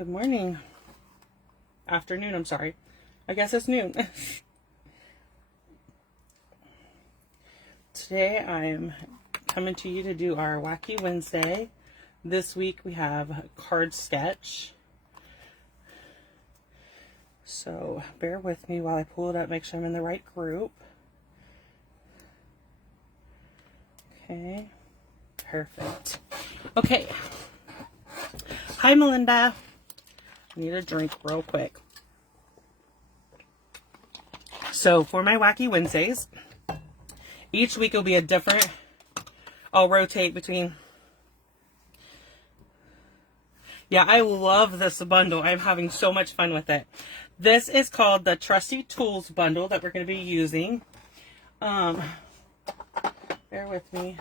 Good morning. Afternoon, I'm sorry. I guess it's noon. Today I'm coming to you to do our Wacky Wednesday. This week we have card sketch. So bear with me while I pull it up, make sure I'm in the right group. Okay, perfect. Okay. Hi, Melinda. I need a drink real quick. So for my Wacky Wednesdays, each week will be a different, I'll rotate between. Yeah, I love this bundle. I'm having so much fun with it. This is called the Trusty Tools bundle that we're going to be using. Bear with me.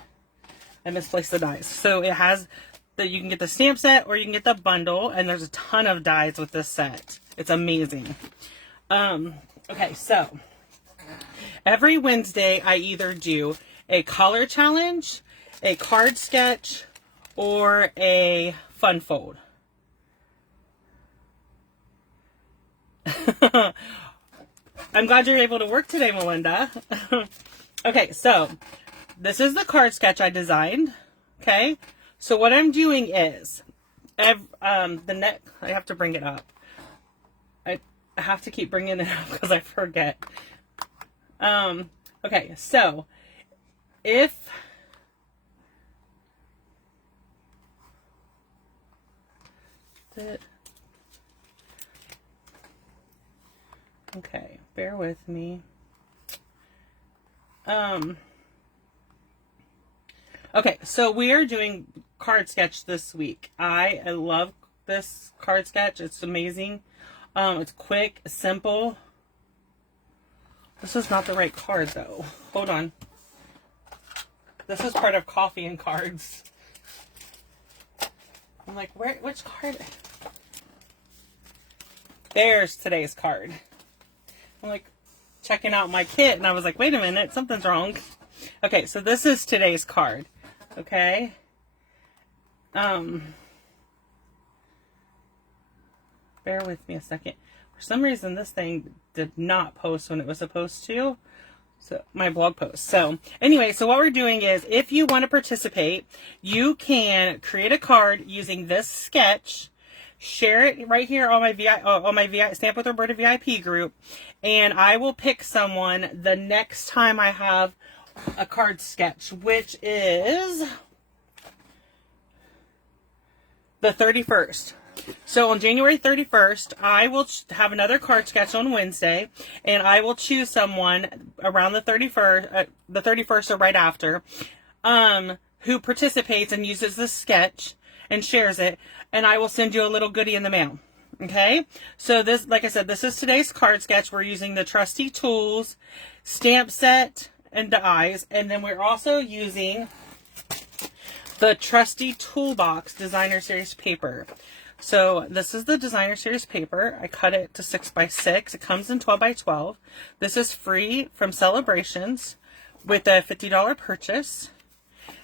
I misplaced the dies. So it has that you can get the stamp set or you can get the bundle, and there's a ton of dies with this set. It's amazing. Okay, so every Wednesday I either do a color challenge, a card sketch, or a fun fold. I'm glad you're able to work today, Melinda. Okay, so this is the card sketch I designed. Okay, so what I'm doing is, I have to bring it up. I have to keep bringing it up because I forget. Okay, so if okay, bear with me. Okay, so we are doing card sketch this week. I love this card sketch. It's amazing. It's quick, simple. This is not the right card though. Hold on. This is part of coffee and cards. I'm like, which card? There's today's card. I'm like checking out my kit and I was like, wait a minute, something's wrong. Okay, so this is today's card. Okay. Bear with me a second. For some reason, this thing did not post when it was supposed to. So my blog post. So anyway, so what we're doing is, if you want to participate, you can create a card using this sketch, share it right here on my Stamp with Roberta VIP group, and I will pick someone the next time I have a card sketch, which is the 31st. So on January 31st, I will have another card sketch on Wednesday, and I will choose someone around the 31st or right after, who participates and uses this sketch and shares it, and I will send you a little goodie in the mail. Okay, so this, like I said, this is today's card sketch. We're using the Trusty Tools stamp set and dies, and then we're also using the Trusty Toolbox Designer Series paper. So this is the Designer Series paper. I cut it to 6x6. It comes in 12x12. This is free from Celebrations with a $50 purchase.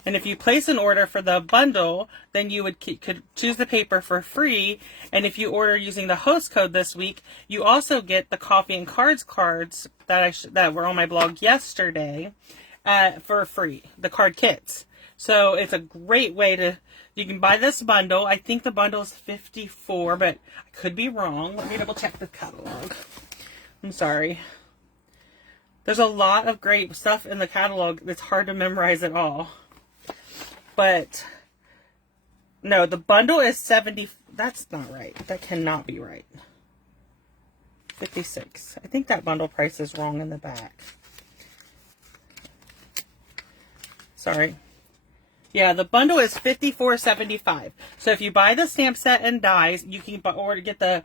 And if you place an order for the bundle, then you could choose the paper for free. And if you order using the host code this week, you also get the coffee and cards that were on my blog yesterday for free, the card kits. So it's a great way to, you can buy this bundle. I think the bundle is $54, but I could be wrong. Let me double check the catalog. I'm sorry. There's a lot of great stuff in the catalog. It's hard to memorize it all. But no, the bundle is 70. That's not right. That cannot be right. 56. I think that bundle price is wrong in the back. Sorry. Yeah, the bundle is $54.75. So if you buy the stamp set and dies, you can get the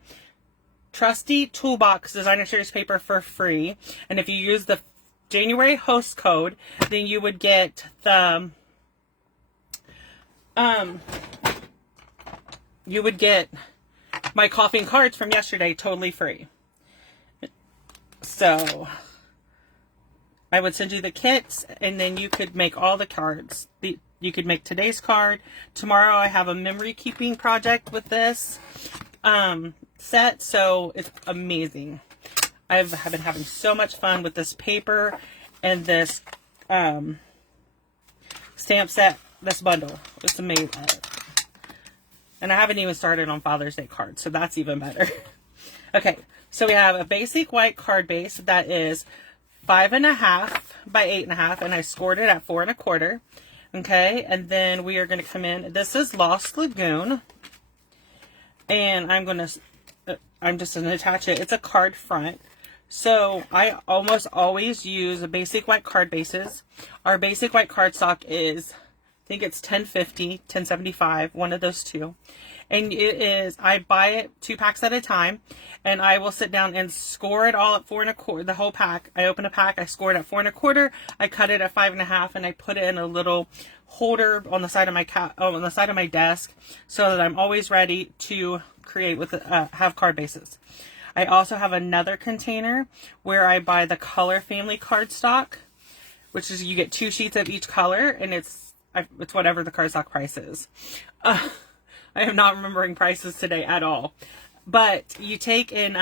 Trusty Toolbox Designer Series paper for free. And if you use the January host code, then you would get the my coffee and cards from yesterday totally free. So I would send you the kits, and then you could make all the cards. You could make today's card. Tomorrow I have a memory keeping project with this. set, so it's amazing. I've been having so much fun with this paper and this stamp set, this bundle. It's amazing. And I haven't even started on Father's Day cards, so that's even better. Okay, so we have a basic white card base that is 5.5 by 8.5, and I scored it at 4 1/4. Okay, and then we are going to come in. This is Lost Lagoon, and I'm just going to attach it. It's a card front. So I almost always use a basic white card bases. Our basic white cardstock is, I think it's 1050, 1075, one of those two. And it is, I buy it 2 packs at a time, and I will sit down and score it all at 4 1/4, the whole pack. I open a pack, I score it at 4 1/4, I cut it at 5.5, and I put it in a little holder on the side of my desk, so that I'm always ready to create with have card bases. I also have another container where I buy the color family cardstock, which is, you get 2 sheets of each color, and it's whatever the cardstock price is. I am not remembering prices today at all. But you take in,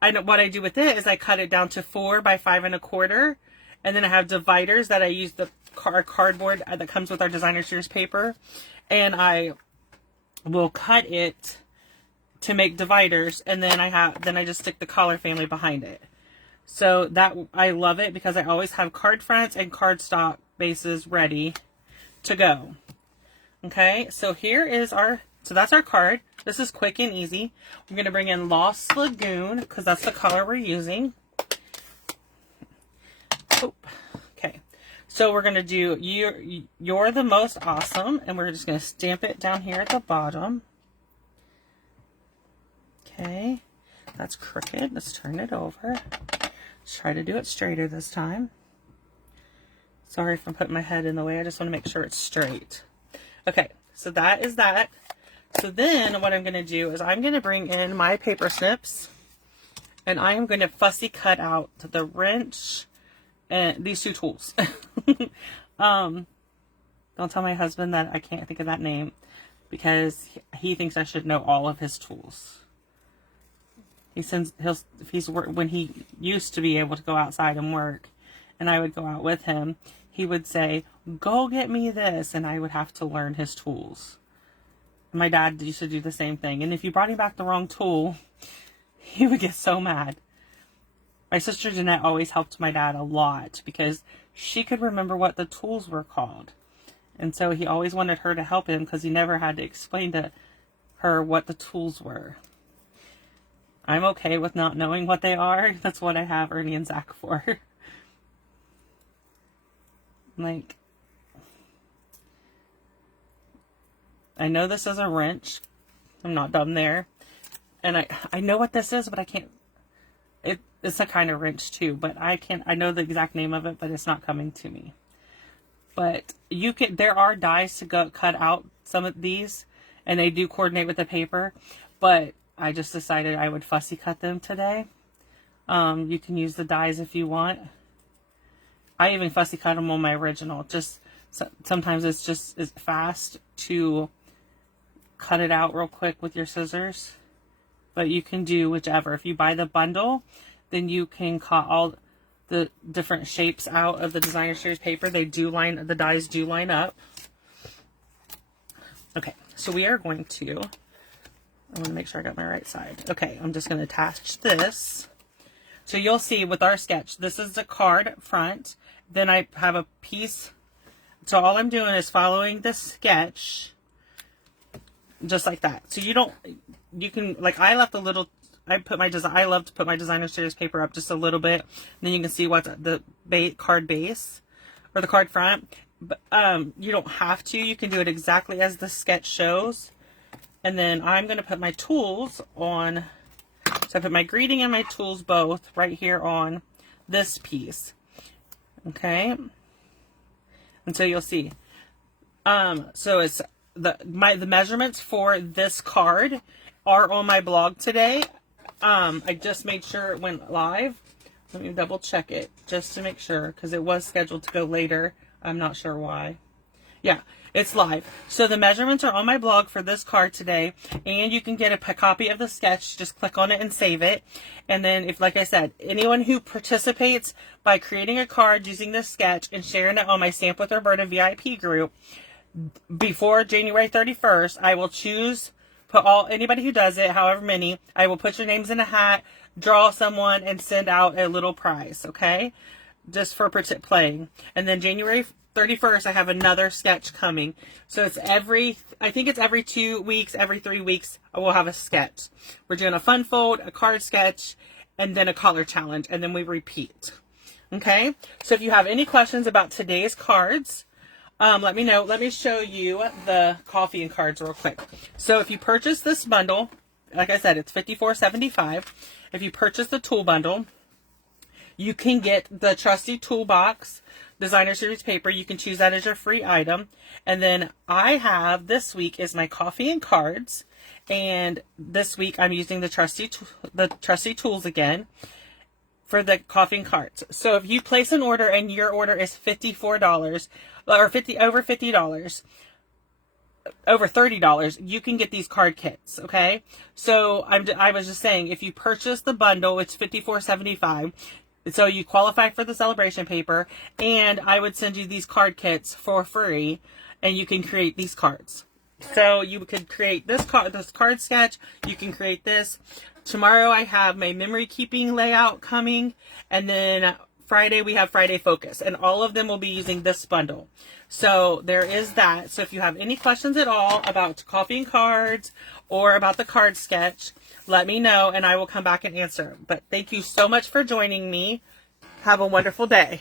what I do with it is I cut it down to 4 by 5 1/4, and then I have dividers that I use the cardboard that comes with our designer series paper, and I will cut it to make dividers, and then I just stick the color family behind it. So that, I love it because I always have card fronts and cardstock bases ready to go. Okay, so here is so that's our card. This is quick and easy. We're going to bring in Lost Lagoon because that's the color we're using. Oh, okay, so we're going to do You're the Most Awesome, and we're just going to stamp it down here at the bottom. Okay, that's crooked. Let's turn it over. Let's try to do it straighter this time. Sorry if I'm putting my head in the way. I just want to make sure it's straight. Okay, so that is that. So then what I'm going to do is I'm going to bring in my paper snips, and I am going to fussy cut out the wrench and these 2 tools. Don't tell my husband that I can't think of that name, because he thinks I should know all of his tools. When he used to be able to go outside and work, and I would go out with him, he would say, "Go get me this," and I would have to learn his tools. My dad used to do the same thing, and if you brought him back the wrong tool, he would get so mad. My sister Jeanette always helped my dad a lot because she could remember what the tools were called, and so he always wanted her to help him because he never had to explain to her what the tools were. I'm okay with not knowing what they are. That's what I have Ernie and Zach for. Like, I know this is a wrench. I'm not dumb there. And I know what this is, but I can't. It's a kind of wrench too, but I know the exact name of it, but it's not coming to me. But there are dies to cut out some of these, and they do coordinate with the paper, but I just decided I would fussy cut them today. You can use the dies if you want. I even fussy cut them on my original. Sometimes it's fast to cut it out real quick with your scissors. But you can do whichever. If you buy the bundle, then you can cut all the different shapes out of the designer series paper. The dies do line up. Okay, so we are going to, I want to make sure I got my right side. Okay, I'm just going to attach this. So you'll see with our sketch, this is the card front. Then I have a piece. So all I'm doing is following the sketch just like that. So you can, like, I left a little, I love to put my designer series paper up just a little bit. And then you can see what's the card base or the card front. But you don't have to. You can do it exactly as the sketch shows. And then I'm going to put my tools on. So I put my greeting and my tools both right here on this piece. Okay. And so you'll see. So it's the measurements for this card are on my blog today. I just made sure it went live. Let me double check it just to make sure, because it was scheduled to go later. I'm not sure why. Yeah, it's live. So the measurements are on my blog for this card today, and you can get a copy of the sketch. Just click on it and save it. And then, if, like I said, anyone who participates by creating a card using this sketch and sharing it on my Stamp with Roberta VIP group before January 31st, I will anybody who does it, however many, I will put your names in a hat, draw someone, and send out a little prize, okay? Just for playing. And then January 31st, I have another sketch coming. So it's I think it's every 2 weeks, every 3 weeks, I will have a sketch. We're doing a fun fold, a card sketch, and then a color challenge, and then we repeat. Okay? So if you have any questions about today's cards, let me know. Let me show you the coffee and cards real quick. So if you purchase this bundle, like I said, it's $54.75. If you purchase the tool bundle, you can get the Trusty Toolbox Designer Series paper. You can choose that as your free item. And then I have, this week is my coffee and cards. And this week I'm using the Trusty tools again for the coffee and cards. So if you place an order and your order is $54 or over $50, over $30, you can get these card kits, okay? So I was just saying, if you purchase the bundle, it's $54.75. So you qualify for the celebration paper, and I would send you these card kits for free, and you can create these cards. So you could create this card sketch. You can create this. Tomorrow I have my memory keeping layout coming, and then Friday we have Friday Focus, and all of them will be using this bundle. So there is that. So if you have any questions at all about coffee and cards or about the card sketch, let me know and I will come back and answer. But thank you so much for joining me. Have a wonderful day.